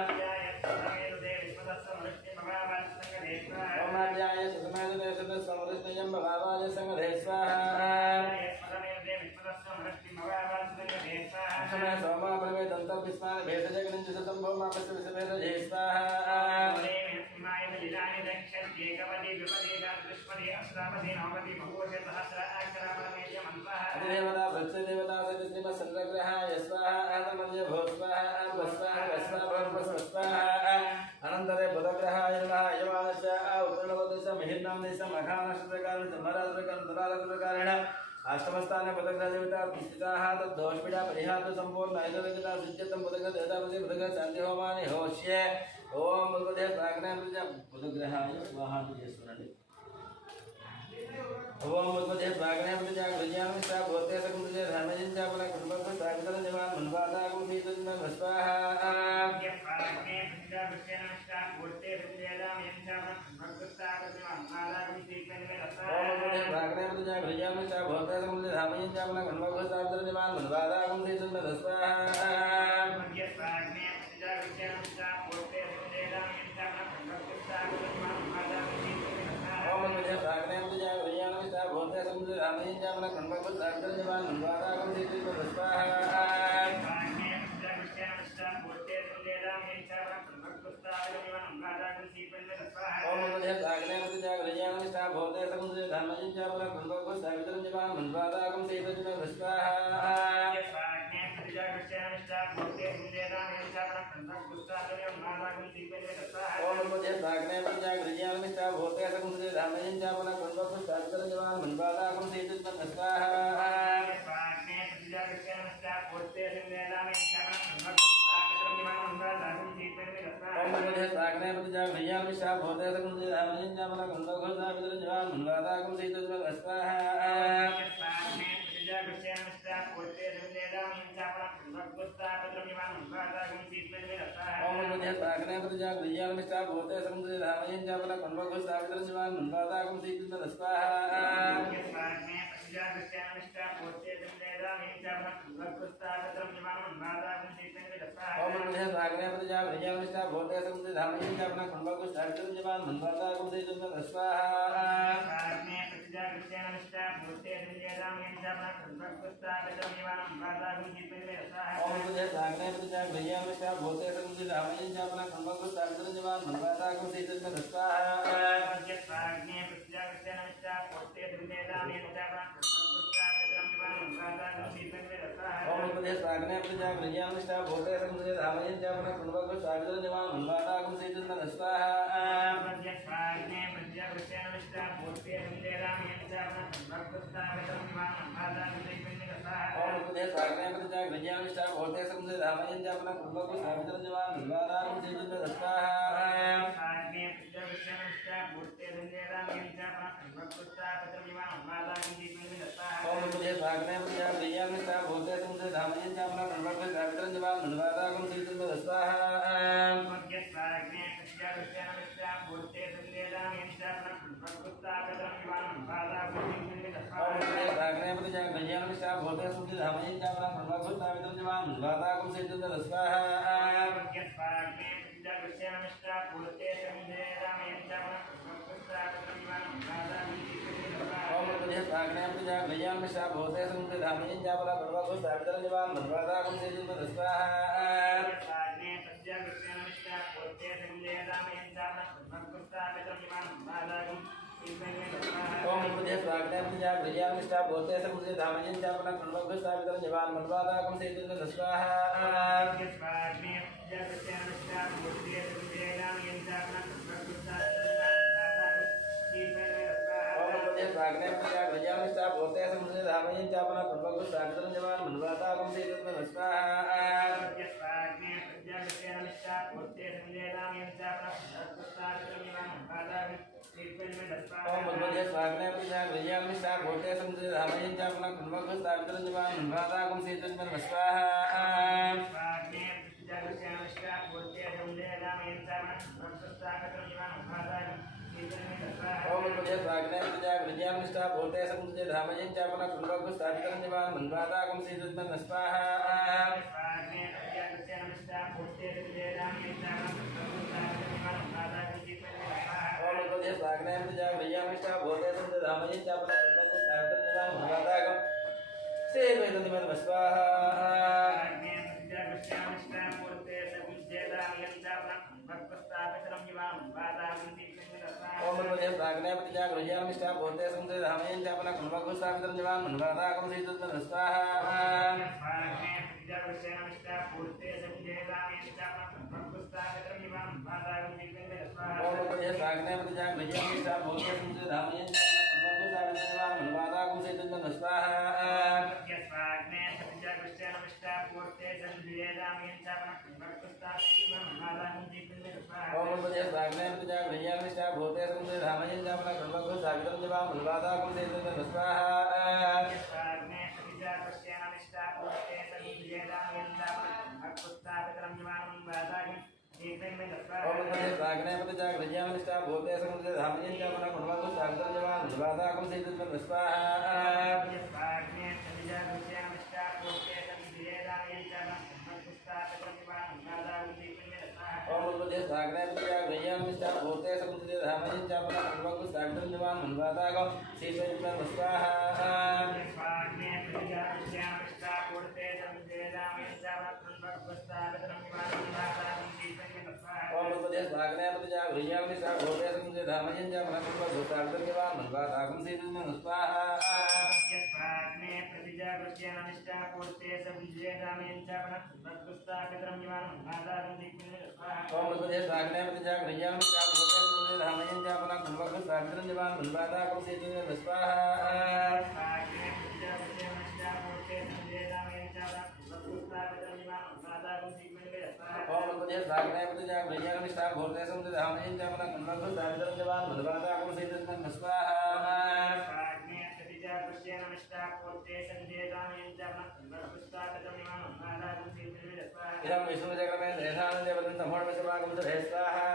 ఆజ్ఞాయ పదమేదే విశ్వదస్సమరస్యం భగవాది సంగధే స్వాహా ఓం ఆజ్ఞాయ సదమేదే సౌవర్ణయ భగవాది సంగధే స్వాహా ఆజ్ఞాయ పదమేదే విశ్వదస్సమరస్యం భగవాది సంగధే స్వాహా సమయ సోమా ప్రమే దంతం విస్మాన భేదజగనం జసతం భౌమాపస్య విసమేద జయ స్వాహా ఓరే హిమాయ లీలాని దక్షే కవది విపది దృష్పది అస్రాపది నవది బహువచ సహస్ర అక్షరామణమేయ మంత్రః దేవతా వృక్ష దేవతా సవిత్రిమ సంగ్రహాయ స్వాహా ఆత్మన్య భో స్వాహా స్వాహా స్వాహా స్వాహా అనంతరే బుధగ్రహాయ నమః యమానస్య ఉత్తరవదస మిహిర్నామనిస మఖానక్షత్రకారణ జమరాజకారణ దురాలకారణ అష్టమస్థాన బుధగ్రహ దేవతా స్థితాః తద్దోషపీడా పరిహాత సంపూర్ణ ఐదవిగత సిద్ధ్యతం బుధగ్రహ దేవతాపతి బుధగ్రహ శాంతి హోమాని హోష్యే ఓం బుధగ్రహ ప్రాజ్ఞాన బుధగ్రహాయ స్వాహా చేస్తున్నాండి ఓం బుధగ్రహ ప్రాజ్ఞాన విజ్ఞానం సా భూతే సకృతే ధర్మజంచ బల కుటుంబ సాగత నివాన్ మన్వాదాగం సీతన స్వాహా मन्वादागं सीतुं स्वाहा ओम विजय प्राग्ने पूजा विजयान विष्टा भूते समुद्र रामयं जामन कण्वकुल सागरं जवान मन्वादागं सीतुं स्वाहा ओम विजय प्राग्ने पूजा विजयान विष्टा भूते समुद्र रामयं जामन कण्वकुल सागरं जवान मन्वादागं सीतुं स्वाहा ओम विजय प्राग्ने पूजा विजयान विष्टा भूते समुद्र रामयं जामन कण्वकुल सागरं जवान मन्वादागं सीतुं स्वाहा ओम विजय प्राग्ने पूजा विजयान विष्टा भूते समुद्र रामयं जामन कण्वकुल सागरं जवान मन्वादागं सीतुं स्वाहा ओम विजय प्राग्ने पूजा विजयान विष्टा भूते समुद्र रामयं जामन कण्वकुल सागरं जवान मन्वादागं सीतुं स्वाहा ओम विजय प्राग्ने पूजा विजयान विष्टा भूते समुद्र रामयं जामन कण्वकुल सागरं जवान मन्वादागं सीतुं स्वाहा ओम विजय प्राग्ने पूजा विजयान विष्टा भूते समुद्र रामयं जामन कण्वकुल सागरं जवान मन्वादागं सीतुं स्वाहा ओम विजय प्राग्ने पूजा विजयान विष्टा भूते समुद्र रामयं जामन कण्वकुल सागरं जवान मन्वादागं सीतुं स्वाहा ओम विजय प्राग्ने पूजा विजयान विष्टा भूते समुद्र रामयं जामन कण्वकुल सागरं जवान मन्वादागं सीतुं स्वाहा ओम विजय प्राग्ने पूजा विजयान विष्टा भूते समुद्र रामयं जामन कण्वकुल सागरं जवान मन्वादागं सीतुं स्वाहा ओम विजय प्राग्ने पूजा विजयान विष्टा भूते समुद्र रामयं जामन कण्वकुल सागरं जवान मन्वादागं सीतुं स्वाहा ओम विजय प्राग्ने पूजा विजयान विष्टा भूते समुद्र रामयं जामन कण्वकुल सागरं जवान मन्वादागं सीतुं स्वाहा ओम विजय प्राग्ने पूजा विजयान विष्टा भूते समुद्र रामयं जामन कण्वकुल सागरं जवान मन्वादागं सीतुं स्वाहा प्राग्ने पूजा विजयान विष्टा भूते समुद्र रामयं जामन कण्वकुल सागरं जवान मन्वादागं सीतुं स्वाहा ओम विजय प्राग्ने पूजा विजयान विष्टा भूते समुद्र रामयं जामन कण्वकुल सागरं जवान मन्वादागं सीतुं स्वाहा ओम विजय प्राग्ने पूजा विजयान विष्टा भूते समुद्र रामयं जामन कण्वकुल सागरं जवान मन्वादागं सीतुं स्वाहा ओम विजय प्राग्ने पूजा विजयान विष्टा भूते समुद्र रामयं जामन कण्वकुल सागरं जवान मन्वादागं सीतुं स्वाहा ओम विजय प्राग्ने पूजा विजयान विष्टा भूते समुद्र रामयं जामन कण्वकुल सागरं जवान मन्वादागं सीतुं स्वाहा ओम विजय प्राग्ने पूजा विजयान विष्टा भूते समुद्र रामयं जामन कण्वकुल सागरं जवान मन्वादागं सीतुं स्वाहा ओम विजय प्राग्ने पूजा विजयान विष्टा भूते समुद्र रामयं जामन कण्वकुल सागरं जवान मन्वादागं सीतुं स्वाहा ओम विजय प्राग्ने पूजा विजयान विष्टा भूते समुद्र रामयं जामन कण्वकुल सागरं जवान मन्वादागं सीतुं स्वाहा मध्य सागरे प्रजा गृह्यां निष्ठा भूते समुद्रे धामयं चापना पूर्वकु सावित्रं जवान् मन्वादागो शीतयं स्वाहा स्वाग्ने प्रजा गृह्यां निष्ठा भूते समुद्रे धामयं चापना पूर्वकु सावित्रं जवान् मन्वादागो शीतयं स्वाहा ओम मध्य सागरे प्रजा गृह्यां निष्ठा भूते समुद्रे धामयं चापना पूर्वकु सावित्रं जवान् मन्वादागो शीतयं स्वाहा स्वाग्ने प्रजा गृह्यां निष्ठा भूते समुद्रे धामयं चापना पूर्वकु सावित्रं जवान् मन्वादागो शीतयं स्वाहा ओम मध्य सागरे प्रजा गृह्यां निष्ठा भूते समुद्रे धामयं चापना पूर्वकु सावित्रं जवान् मन्वादागो शीतयं स्वाहा स्वाग्ने प्रजा गृह्यां निष्ठा भूते समुद्रे धामयं चापना पूर्वकु सावित्रं जवान् मन्वादागो शीतयं स्वाहा ओम मध्य सागरे प्रजा गृह्यां निष्ठा भूते समुद्रे धामयं चापना पूर्वकु सावित्रं जवान् मन्वादागो शीतयं स्वाहा स्वाग्ने प्रजा गृह्यां निष्ठा भूते समुद्रे धामयं चापना पूर्वकु सावित्रं जवान् मन्वादागो शीतयं स्वाहा इदं विष्णु जगमे देहान देवतं तमोडमे समागम से स्वाहा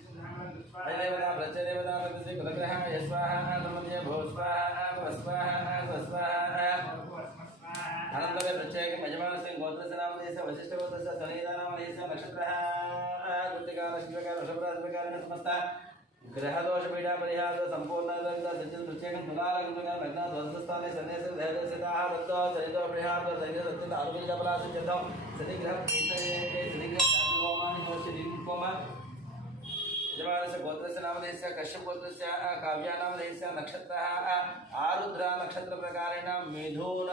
देवता प्रत्य देवता प्रति कुलग्रह स्वाहा नमः भो स्वाहा स्वाहा स्वाहा अनंतरे प्रत्येक यजमान से गोत्र से नाम देश वशिष्ठ गोत्र से सनीदा नाम देश नक्षत्रः कृतिका नक्षत्रकार वृषभराज प्रकार समस्त ग्रह दोष पीड़ा परिहार संपूर्ण सज्जन प्रत्येक तुलालग्न लग्न ध्वंसस्थाने सन्नेस धैर्य सिद्धाः दत्तो चरितो परिहार धैर्य सत्य आरोग्य अपराध सिद्धो सदिग्रह सदिग्रह शांति होमानि होस्य दिन होमा यजमानस्य गोत्रस्य नामधेयस्य कश्यप गोत्रस्य काव्या नामधेयस्य नक्षत्रः आरुद्र नक्षत्र प्रकारेण मिथुन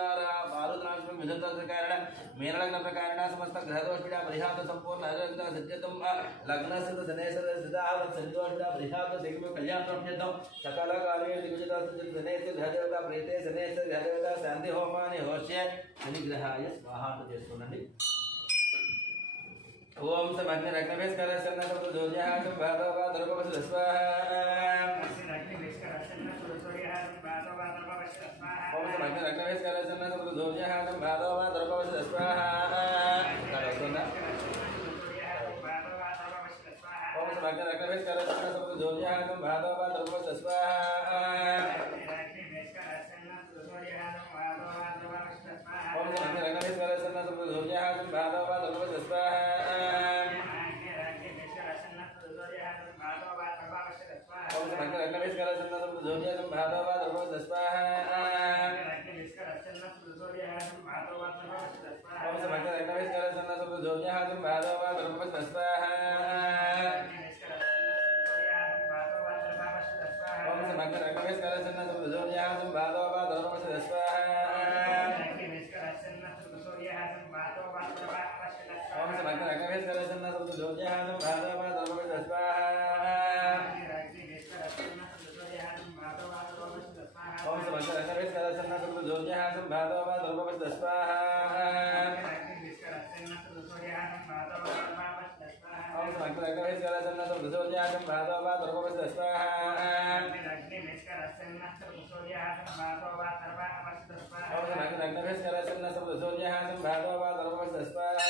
आरुद्र नक्षत्र मिथुन प्रकारेण मीनलग्न प्रकारेण समस्त ग्रहदोष पीड़ा परिहार संपूर्ण हरग्न सत्यतम लग्नस्य धनेश सिद्धाः संदोष पीड़ा परिहार दिग्म कल्याण प्राप्त्यर्थं सकल कार्ये दिग्विजयता धनेश ग्रहदेवता प्रीते धनेश ग्रहदेवता शांति होमानि होस्य शनिग्रहाय स्वाहा तदेस्तुनंడి ओम समग्र रग्नवेश करसन सब जोज्या सब भादवा दर्भवस स्वाहा ओम समग्र रग्नवेश करसन सब जोज्या सब भादवा दर्भवस स्वाहा ओम समग्र रग्नवेश करसन सब जोज्या सब भादवा दर्भवस स्वाहा ओम समग्र रग्नवेश करसन सब जोज्या सब भादवा दर्भवस स्वाहा ओम समग्र रग्नवेश करसन सब जोज्या सब भादवा दर्भवस स्वाहा ओम समग्र रग्नवेश करसन सब जोज्या सब भादवा दर्भवस स्वाहा ओम समग्र रग्नवेश करसन सब जोज्या सब भादवा दर्भवस स्वाहा ओम समग्र रग्नवेश करसन सब जोज्या सब भादवा दर्भवस स्वाहा ओम समग्र रग्नवेश करसन सब जोज्या सब भादवा दर्भवस स्वाहा ओम समग्र रग्नवेश करसन सब जोज्या सब भादवा दर्भवस स्वाहा ओम समग्र रग्नवेश करसन सब जोज्या सब भादवा दर्भवस स्वाहा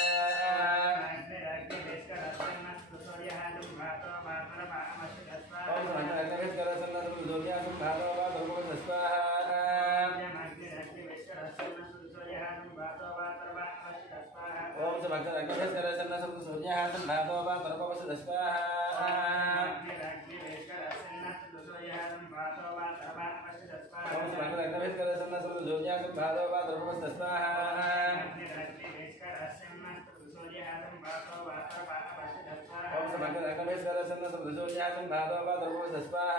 ओम समग्र रग्नवेश करसन सब जोज्या सब भादवा दर्भवस स्वाहा ओम समग्र रग्नवेश करसन सब जोज्या सब भादवा दर्भवस स्वाहा ओम समग्र रग्नवेश करसन सब जोज्या सब भादवा दर्भवस स्वाहा ओम समग्र रग्नवेश करसन सब जोज्या सब भादवा दर्भवस स्वाहा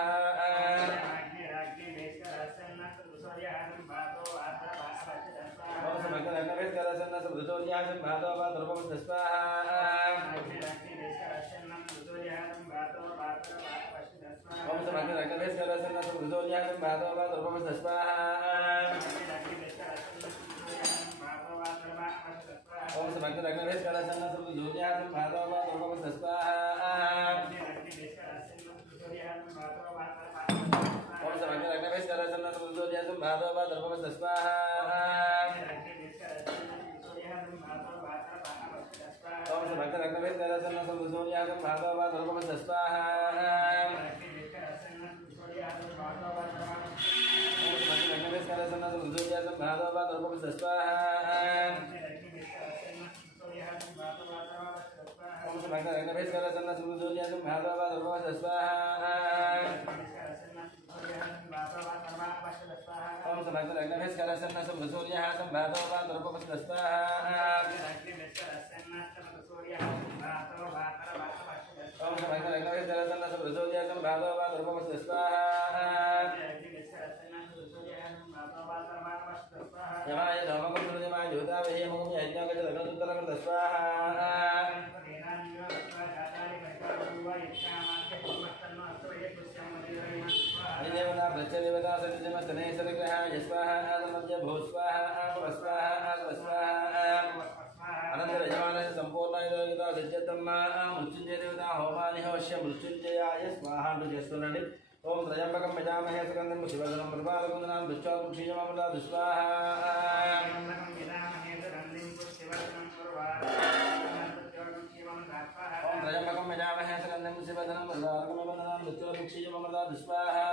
ओम समग्र रग्नवेश करसन सब जोज्या सब भादवा दर्भवस स्वाहा ओम समग्र रग्नवेश करसन सब जोज्या सब भादवा दर्भवस स्वाहा ओम समग्र रग्नवेश करसन सब जोज्या सब भादवा दर्भवस स्वाहा ओम समग्र रग्नवेश करसन सब जोज्या सब भादवा दर्भवस स्वाहा ओम समग्र रग्नवेश करसन सब जोज्या सब भादवा दर्भवस स्वाहा ओम समग्र रग्नवेश करसन सब जोज्या सब भादवा दर्भवस स्वाहा समग्र रंगभेस्कर सन्न सुमधुर्य महादेव सर्वोस स्वाहा ओम समग्र रंगभेस्कर सन्न सुमधुर्य संभादेव सर्वोस स्वाहा ओम समग्र रंगभेस्कर सन्न सुमधुर्य संभादेव सर्वोस स्वाहा यमाय धर्मकं सुरजमाय ज्योतावहे मुखं यज्ञागज लगनोत्तरं स्वाहा देवता प्रत्यदेवता सत्यजमस्तने सर्वग्रहाय स्वाहा आदमद्य भो स्वाहा आत्मस्वाहा आत्मस्वाहा अनंतर यजमानस्य संपूर्णयोगिता सज्जतम्मा मृत्युंजय देवता होमानि हवश्य मृत्युंजयाय स्वाहा मृत्यस्वननि ओम त्रयंबकं यजामहे सुगंधं शिवदनं प्रभावकुंदनां दुश्चाकुक्षीयममृता स्वाहा ओम त्रयंबकं यजामहे सुगंधं शिवदनं प्रभावकुंदनां दुश्चाकुक्षीयममृता स्वाहा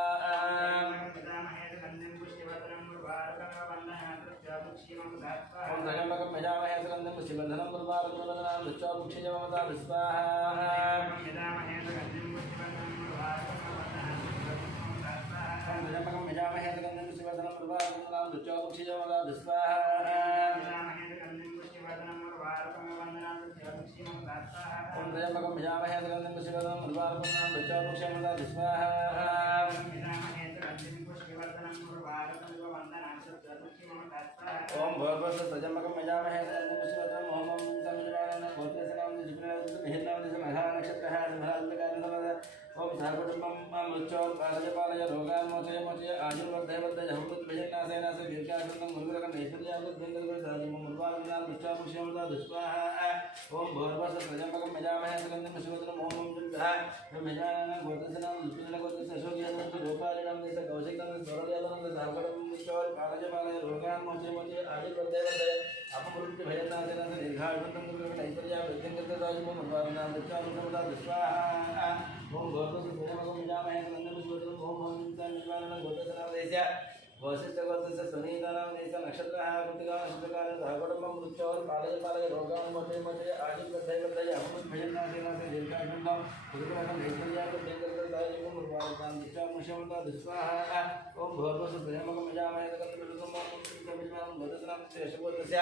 ओम त्रयंबकं यजामहे सुगंधं शिवदनं प्रभावकुंदनां दुश्चाकुक्षीयममृता स्वाहा ओम त्रयंबकं यजामहे सुगंधं शिवदनं प्रभावकुंदनां दुश्चाकुक्षीयममृता स्वाहा ओम त्रयंबकं यजामहे सुगंधं शिवदनं प्रभावकुंदनां दुश्चाकुक्षीयममृता स्वाहा ओम भगवत त्रयंबकं यजामहे सुगंधं शिवदनं होमं संयुज्वानं गोत्रसनां जिब्रनां समघा नक्षत्रः समघान्तकानमद ओम सर्वकुटुंबं मृत्योर पालय रोगान् मोचय मोचय आयुर्वर्धय जहुमृत भजनासेनासे दीर्घायुष्यं मुनिवरकं नैश्वर्यावृद्धेन्द्रवृद्धं मुर्वालनां मृत्यामुष्यमृता दुष्वाहा ओम भगवत त्रयंबकं यजामहे सुगंधं शिवदनं होमं जुन्दः ब्रह्मजानां गोत्रसनां दुष्टजन गोत्रस्य अशोकयानं रूपालिनां देश कौशिकं स्वरयानं सर्वकुटुंबं मृत्योर पालय रोगान् मोचय मोचय आयुर्वर्धय अपमृत्य भजनासेनासे दीर्घायुष्यं नैश्वर्यावृद्धेन्द्रवृद्धं मुर्वालनां मृत्यामुष्यमृता दुष्वाहा ओम भगवत त्रयंबकं यजामहे सुगंधं शिवदनं होमं जुन्दः गोत्रसनां वशिष्ठ गोत्रस्य सुनीतानां देश नक्षत्रः कृतिका नक्षत्रकाल सहकुटुंबं मृत्योर पालय रोगान् मोचय मोचय आयुर्वर्धय अमृत भजनासेनासे दीर्घायुष्यं पुरुषं नैश्वर्यावृद्धेन्द्रवृद्धं मुर्वालनां मृत्यामुष्यमृता दुष्वाहा ओम भगवत त्रयंबकं यजामहे सुगंधं शिवदनं गोत्रसनां शेषगोत्रस्य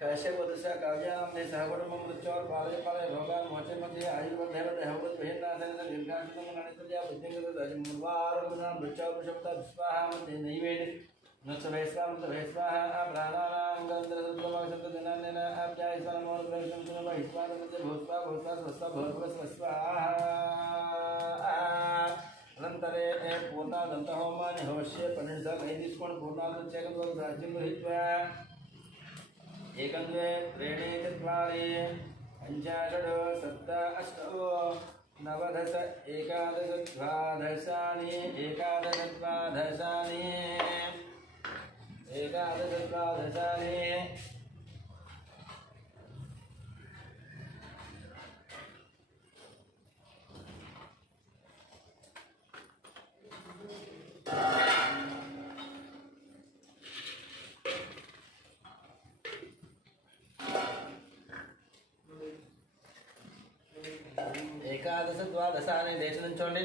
कैश्यगोत्रस्य काव्यानां देश सहकुटुंबं मृत्योर पालय रोगान् मोचय मोचय आयुर्वर्धय अमृत भजनासेनासे दीर्घायुष्यं नैश्वर्यावृद्धेन्द्रवृद्धं मुर्वालनां मृत्यामुष्यमृता दुष्वाहा मध्ये नैवेद्य नत्सभेस्वाहा प्राणानांगंधरसुप्रभावशब्दजनान्यन आप्यायस्वानमोहप्रवेशं सुनवहिस्वानमध्ये भूत्वा स्वस्वा भवस्वाहा अनंतरे पूर्णादंतहोमानि हवश्ये 12 తీసుకొని పూర్ణాదృత్యకం రాజ్యం గృహీత్వా एकं द्वे त्रीणि चत्वारि पञ्चाषड् सप्त अष्ट नवदश एकादश द्वादशानि एकादश द्वादशानि देशनुंचोंडि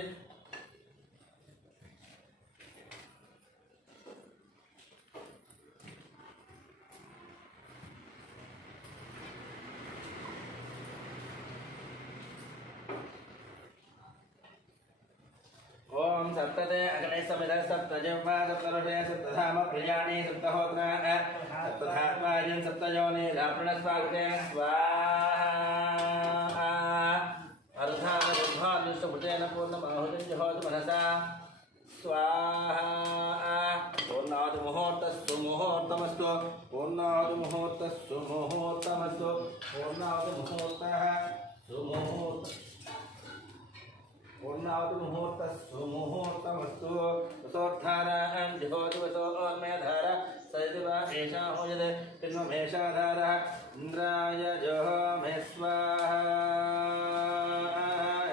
ओम सप्तते अग्ने समिधः सप्तजिह्वा सप्तऋषय सप्तधाम प्रियाणि सप्तहोत्रा सप्तधात्मायं सप्तयोनि राप्रणस्वागतेन स्वाहा अर्धानुष्ठभृतेन पूर्णमाहुतिं जहोतु मनसा स्वाहा पूर्णाहुतिमुहूर्तस्तु मुहूर्तमस्तु पूर्णाहुतिमुहूर्तस्तु मुहूर्तमस्तु पूर्णाहुतिमुहूर्तः पूर्णाहुतिमुहूर्तस्तु मुहूर्तमस्तु ततोद्धारां जहोतिवतोर्मेधारा सदिवा एषा होयते किन्वमेषाधारः इन्द्राय जहोमे स्वाहा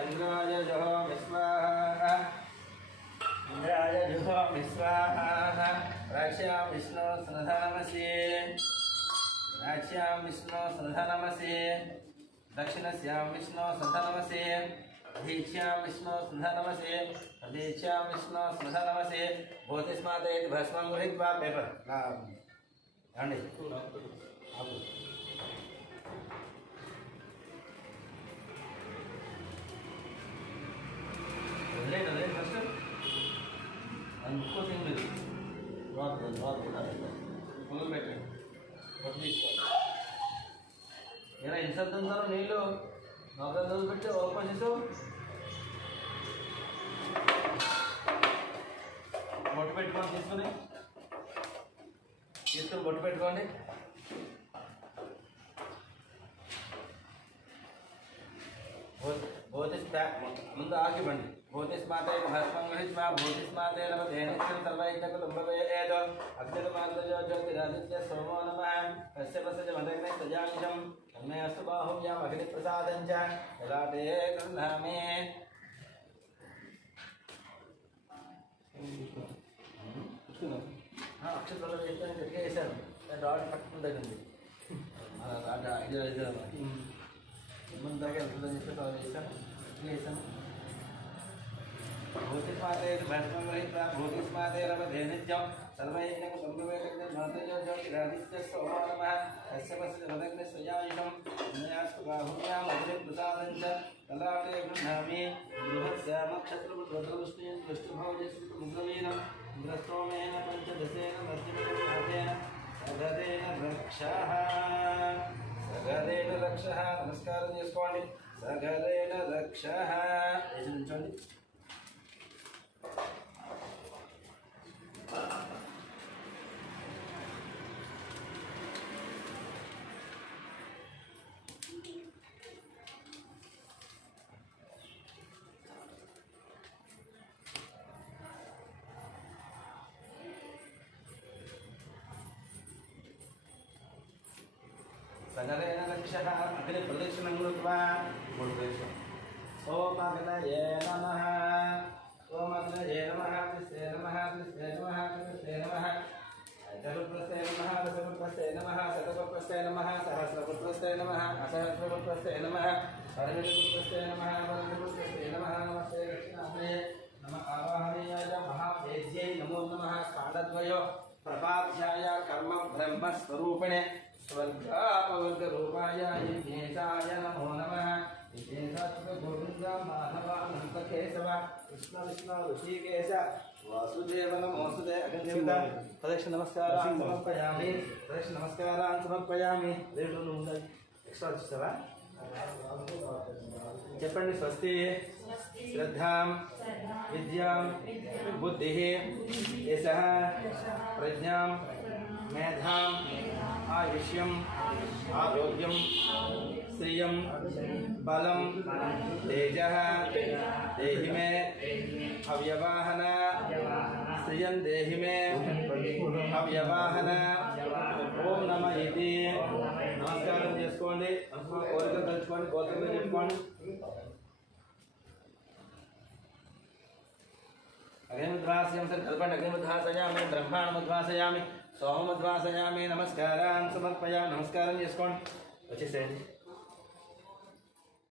इंद्राय जहोमे स्वाहा राक्ष्यां विष्णु सनधा नमस्ये दक्षिणस्यां विष्णो सन्धनमसे अधीच्यां विष्णो सन्धनमसे अधीच्यां विष्णो सन्धनमसे भूतिस्माते भस्मं गृहीत्वा पेपर రండి ఆపు వదిలేండి ఫస్ట్ అది ముక్కోసం లేదు మొదలు పెట్టండి కొట్టు తీసుకోవాలి ఏమైనా ఇన్సర్ట్ ఉందారో నీళ్ళు నొక్క రోజులు పెట్టి ఓపెన్ చేసావు బొట్టు పెట్టుకోండి తీసుకొని బొట్టు పెట్టుకోండి ముందు ఆగివ్వండి భూతిస్మాతే భస్మం గృహీత్వా భూతిస్మాతే నమదేహం సర్వైజ్ఞకుటుంబవేదో అగ్నిర్మార్గజ్యోతిరాదిత్య సోమో నమః తస్య వసజ మదగ్నే సజాంశం తన్మే అస్తు బాహువ్యాం అగ్నిప్రసాదం చ లలాటే గృహ్ణామి అక్షరాలు వేస్తాను గట్టిగా వేసాను రాడ్ పట్టుకుని తగ్గింది ఐడియా ముందు దాకా వెళ్తుందని చెప్పి కాల్ చేశాను వేసాను భూతిస్మాతే భస్మం గృహీత్వా భూతిస్మాతే రమదేనిత్యం సర్వైజ్ఞకుటుంబవేదో సోమో నమః తస్య వసజ మదగ్నే సజాంశం తన్మే అస్తు బాహువ్యాం అగ్నిప్రసాదం చ లలాటే గృహ్ణామి బృహత్శ్యామక్షత్రపుత్రదృష్టిం దృష్టిభోజస్మితముగ్రవీరం ఇంద్రస్తోమేన పంచదశేన మధ్యమేన సగదేన రక్షః నమస్కారం చేసుకోండి సగదేన రక్షః నిల్చోండి సగరేణ రక్షః అగ్ని ప్రదక్షిణం కృత్వా ఓం అగ్నయే నమః ఓం అగ్నయే నమః కృష్ణే నమః కృష్ణే నమః కృష్ణే నమః దశపుత్రస్తే నమః దశపుత్రస్తే నమః శతపుత్రస్తే నమః సహస్రపుత్రస్తే నమః అసహస్రపుత్రస్తే నమః పరిమితపుత్రస్తే నమః పరిమితపుత్రస్తే నమః నమస్తే దక్షిణాగ్నయే నమ ఆవాహనీయాయ మహావేద్యై నమో నమః కాండద్వయో ప్రపాధ్యాయ కర్మ బ్రహ్మస్వరూపిణే స్వర్గాపవర్గరూపాయ విఘ్నేశాయ నమో నమః విఘ్నేశాత్మక గోవింద మాధవానంత కేశవ కృష్ణ విష్ణు ఋషికేశ వాసుదేవ నమోస్తుతే అగ్నిదేవత ప్రదక్షిణ నమస్కారాన్ని సమర్పయామి ప్రదక్షిణ నమస్కారాన్ని సమర్పయామి రేపు ఉంటాయి ఎక్స్ట్రా చూస్తావా చెప్పండి స్వస్తి శ్రద్ధాం విద్యాం బుద్ధి యశః ప్రజ్ఞాం మేధాం ఆయుష్యం ఆరోగ్యం శ్రియం బలం తేజః దేహి మే అవ్యవాహన శ్రియం దేహి మే అవ్యవాహన ఓం నమ ఇది నమస్కారం చేసుకోండి కోరికలు తలుచుకోండి గోత్రంలో చెప్పుకోండి అగ్నిముద్వాసయామి సరే కలపండి అగ్నిముద్వాసయామి బ్రహ్మాండముద్వాసయామి సోమముద్వాసయామి నమస్కారాన్ని సమర్పయామి నమస్కారం చేసుకోండి వచ్చేసేయండి